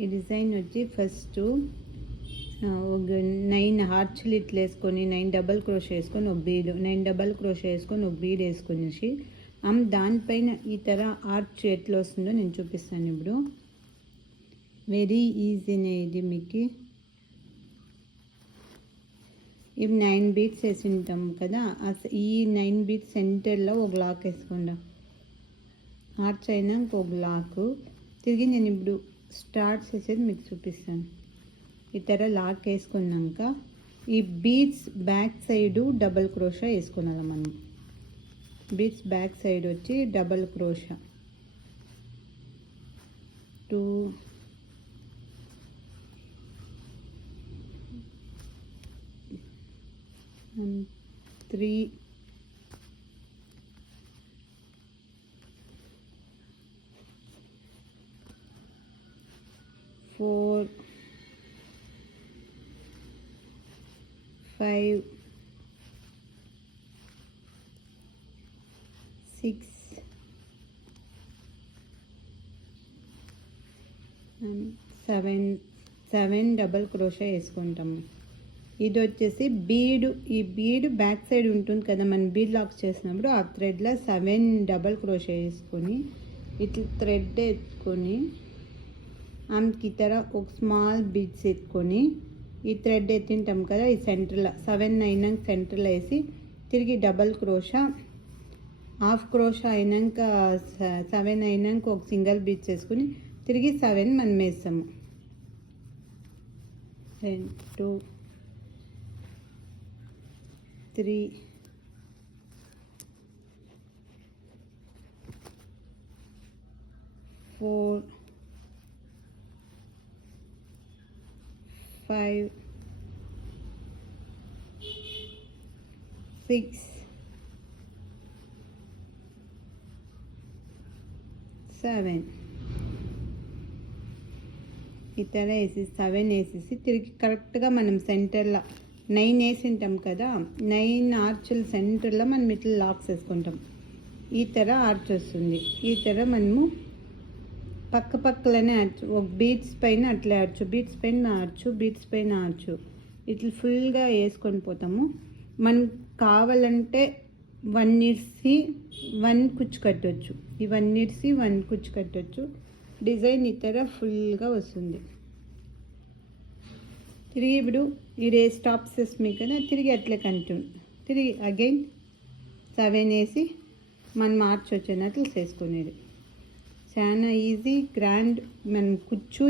ఈ డిజైన్ వచ్చి ఫస్ట్ ఒక 9 హార్చ్లు ఇట్లా వేసుకొని 9 డబల్ క్రోష్ వేసుకొని ఒక బీడ్, 9 డబల్ క్రోష్ వేసుకొని ఒక బీడ్ వేసుకొనేసి దానిపైన ఈ తర ఆర్చ్ ఎట్లా వస్తుందో నేను చూపిస్తాను ఇప్పుడు. వెరీ ఈజీనే ఇది మీకు. ఇవి 9 బీట్స్ వేసి ఉంటాం కదా, ఈ 9 బీట్స్ సెంటర్లో ఒక లాక్ వేసుకోండి. ఆర్చ్ అయినాక ఒక లాక్ తిరిగి నేను ఇప్పుడు స్టార్ట్ చేసేది మీకు చూపిస్తాను. ఈ తర లాక్ వేసుకున్నాక ఈ beads back side double crochet వేసుకోవాలి. మనం బీట్స్ బ్యాక్ సైడ్ వచ్చి డబల్ క్రోషా 2 3 4 5 6 7 డబల్ క్రోషా వేసుకుంటాము. ఇది వచ్చేసి బీడు, ఈ బీడ్ బ్యాక్ సైడ్ ఉంటుంది కదా, మనం బీడ్ లాక్ చేసినప్పుడు ఆ థ్రెడ్లో 7 డబల్ క్రోషా వేసుకొని ఇట్లా థ్రెడ్ ఎత్తుకొని ఆమెకి ఇతర ఒక స్మాల్ బీడ్స్ ఎత్తుకొని ఈ థ్రెడ్ ఎత్తింటాం కదా, ఈ సెంటర్లో 7 అయినాక సెంటర్లో వేసి తిరిగి డబల్ క్రోషా, హాఫ్ క్రోషా అయినాక 7 అయినాక ఒక సింగిల్ బీడ్స్ వేసుకొని తిరిగి 7 మనం వేస్తాము. 2 3 4 5 6 7 ఇతర వేసి 7 వేసేసి తిరిగి కరెక్ట్గా మనం సెంటర్లో 9 వేసి ఉంటాం కదా, 9 ఆర్చుల సెంటర్లో మనం ఇట్లా లాక్స్ వేసుకుంటాం. ఈ తర ఆర్చ్ వస్తుంది. ఈ తర మనము పక్క పక్కలనే ఆర్చు, ఒక బీట్స్ పైన అట్లా ఆర్చు, బీట్స్ పైన ఆర్చు, బీట్స్ పైన ఆర్చు ఇట్లా ఫుల్గా వేసుకొని పోతాము. మనం కావాలంటే 1 ఇడ్సి 1 కుచ్చు కట్టవచ్చు, ఈ 1 ఇడ్సి 1 కుచ్చు కట్టవచ్చు. డిజైన్ ఇతర ఫుల్గా వస్తుంది. తిరిగి ఇప్పుడు ఇదే స్టాప్ చేసి కదా, తిరిగి అట్లే కంటిన్యూ, తిరిగి అగైన్ 7 వేసి మనం ఆర్చ్ వచ్చినట్లు చేసుకునేది. చాలా ఈజీ, గ్రాండ్. మనం కుచ్చు